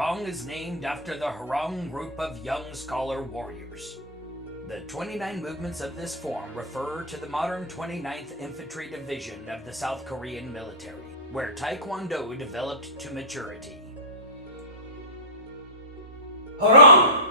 Rong is named after the Hwa Rong group of young scholar warriors. The 29 movements of this form refer to the modern 29th Infantry Division of the South Korean military, where Taekwondo developed to maturity. Hwa Rong!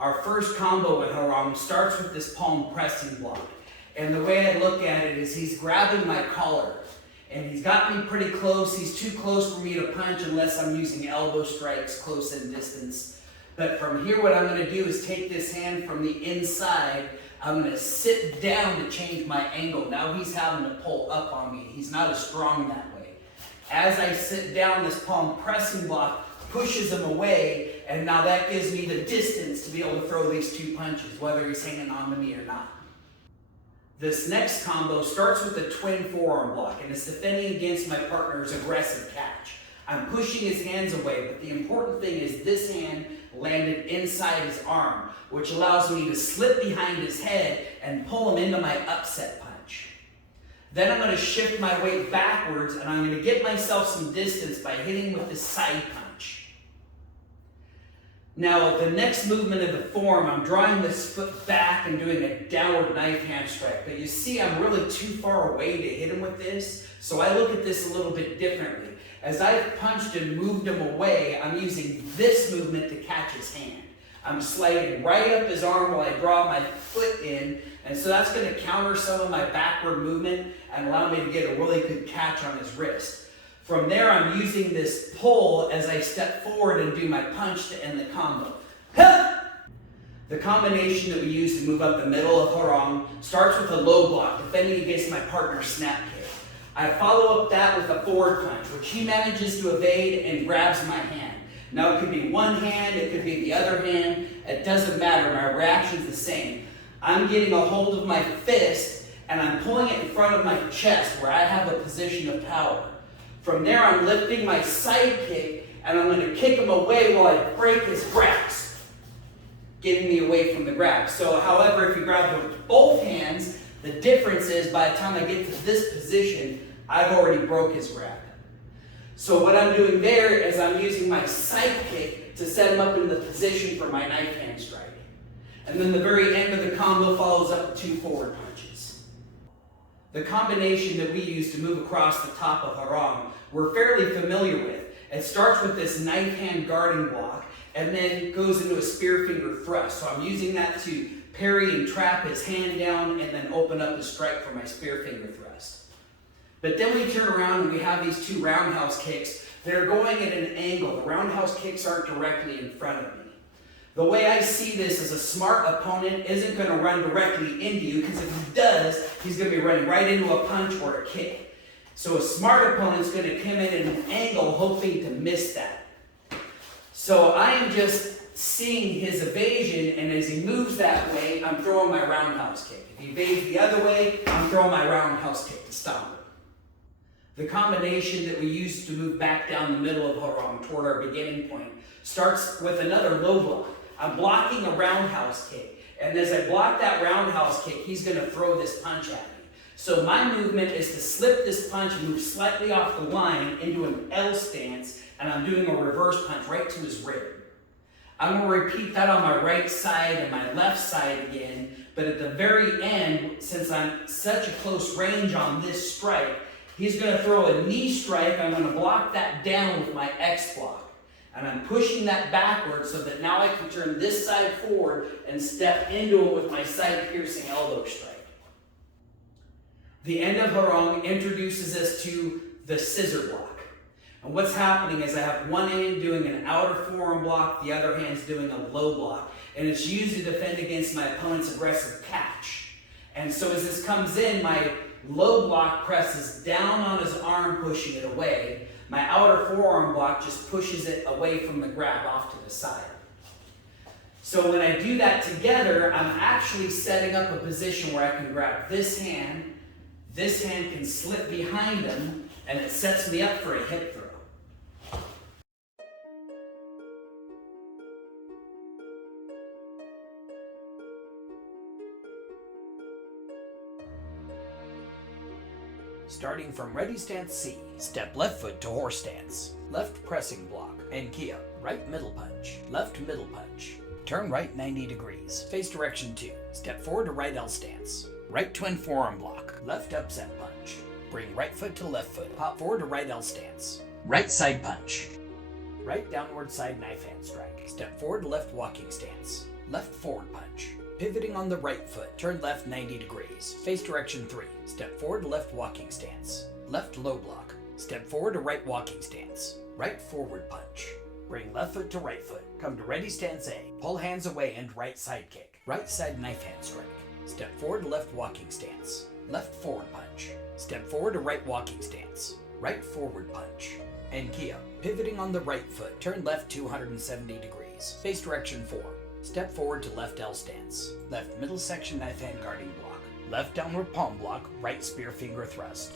Our first combo in Hwa Rong starts with this palm pressing block. And the way I look at it is he's grabbing my collar. And he's got me pretty close. He's too close for me to punch unless I'm using elbow strikes close in distance. But from here, what I'm going to do is take this hand from the inside. I'm going to sit down to change my angle. Now he's having to pull up on me. He's not as strong that way. As I sit down, this palm pressing block pushes him away, and now that gives me the distance to be able to throw these two punches, whether he's hanging on to me or not. This next combo starts with a twin forearm block, and it's defending against my partner's aggressive catch. I'm pushing his hands away, but the important thing is this hand landed inside his arm, which allows me to slip behind his head and pull him into my upset punch. Then I'm going to shift my weight backwards, and I'm going to get myself some distance by hitting with the side punch. Now, the next movement of the form, I'm drawing this foot back and doing a downward knife hand strike. But you see, I'm really too far away to hit him with this, so I look at this a little bit differently. As I've punched and moved him away, I'm using this movement to catch his hand. I'm sliding right up his arm while I draw my foot in, and so that's going to counter some of my backward movement and allow me to get a really good catch on his wrist. From there, I'm using this pull as I step forward and do my punch to end the combo. The combination that we use to move up the middle of Hwa Rong starts with a low block, defending against my partner's snap kick. I follow up that with a forward punch, which he manages to evade and grabs my hand. Now, it could be one hand, it could be the other hand. It doesn't matter. My reaction's the same. I'm getting a hold of my fist, and I'm pulling it in front of my chest where I have a position of power. From there, I'm lifting my side kick, and I'm going to kick him away while I break his grasp, getting me away from the grab. So, however, if you grab with both hands, the difference is by the time I get to this position, I've already broke his grab. So what I'm doing there is I'm using my side kick to set him up in the position for my knife hand strike. And then the very end of the combo follows up with two forward punches. The combination that we use to move across the top of Hwa Rong, we're fairly familiar with. It starts with this knife hand guarding block and then goes into a spear finger thrust. So I'm using that to parry and trap his hand down and then open up the strike for my spear finger thrust. But then we turn around and we have these two roundhouse kicks that are going at an angle. The roundhouse kicks aren't directly in front of me. The way I see this is a smart opponent isn't going to run directly into you, because if he does, he's going to be running right into a punch or a kick. So a smart opponent's going to come in at an angle hoping to miss that. So I am just seeing his evasion, and as he moves that way, I'm throwing my roundhouse kick. If he evades the other way, I'm throwing my roundhouse kick to stop him. The combination that we use to move back down the middle of Hwa Rong toward our beginning point starts with another low block. I'm blocking a roundhouse kick, and as I block that roundhouse kick, he's going to throw this punch at me. So my movement is to slip this punch, move slightly off the line into an L stance, and I'm doing a reverse punch right to his rib. I'm going to repeat that on my right side and my left side again, but at the very end, since I'm such a close range on this strike, he's going to throw a knee strike. I'm going to block that down with my X block. And I'm pushing that backwards so that now I can turn this side forward and step into it with my side-piercing elbow strike. The end of Hwa Rong introduces us to the scissor block. And what's happening is I have one hand doing an outer forearm block, the other hand's doing a low block. And it's used to defend against my opponent's aggressive catch. And so as this comes in, my low block presses down on his arm, pushing it away. My outer forearm block just pushes it away from the grab off to the side. So when I do that together, I'm actually setting up a position where I can grab this hand can slip behind him, and it sets me up for a hip throw. Starting from ready stance C, step left foot to horse stance, left pressing block, and Kia, right middle punch, left middle punch. Turn right 90 degrees, face direction 2, step forward to right L stance, right twin forearm block, left upset punch. Bring right foot to left foot, hop forward to right L stance, right side punch, right downward side knife hand strike, step forward to left walking stance, left forward punch. Pivoting on the right foot, turn left 90 degrees, face direction 3, step forward to left walking stance, left low block, step forward to right walking stance, right forward punch. Bring left foot to right foot, come to ready stance A, pull hands away and right side kick, right side knife hand strike, step forward to left walking stance, left forward punch, step forward to right walking stance, right forward punch. And Kia, pivoting on the right foot, turn left 270 degrees, face direction 4. Step forward to left L stance, left middle section knife hand guarding block, left downward palm block, right spear finger thrust.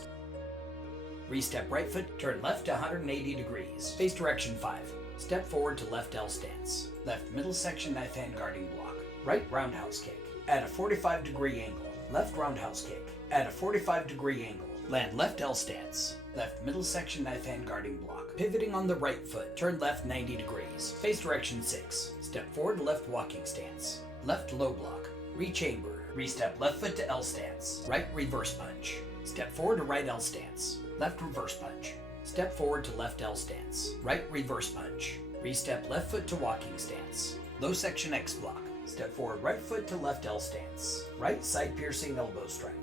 Re-step right foot, turn left to 180 degrees, face direction 5. Step forward to left L stance, left middle section knife hand guarding block, right roundhouse kick, at a 45-degree angle, left roundhouse kick, at a 45-degree angle, land left L stance, left middle section knife hand guarding block. Pivoting on the right foot, turn left 90 degrees, face direction 6. Step forward to left walking stance, left low block, re-chamber, re-step left foot to L stance, right reverse punch. Step forward to right L stance, left reverse punch. Step forward to left L stance, right reverse punch. Re-step left foot to walking stance, low section X block. Step forward right foot to left L stance, right side piercing elbow strike.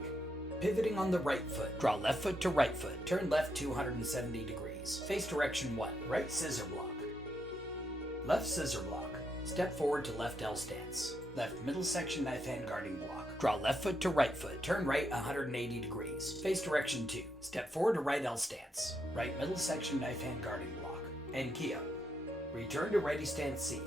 Pivoting on the right foot, draw left foot to right foot, turn left 270 degrees, face direction 1, right scissor block. Left scissor block, step forward to left L stance, left middle section knife hand guarding block. Draw left foot to right foot, turn right 180 degrees, face direction 2, step forward to right L stance, right middle section knife hand guarding block. And Kia, return to ready stance C.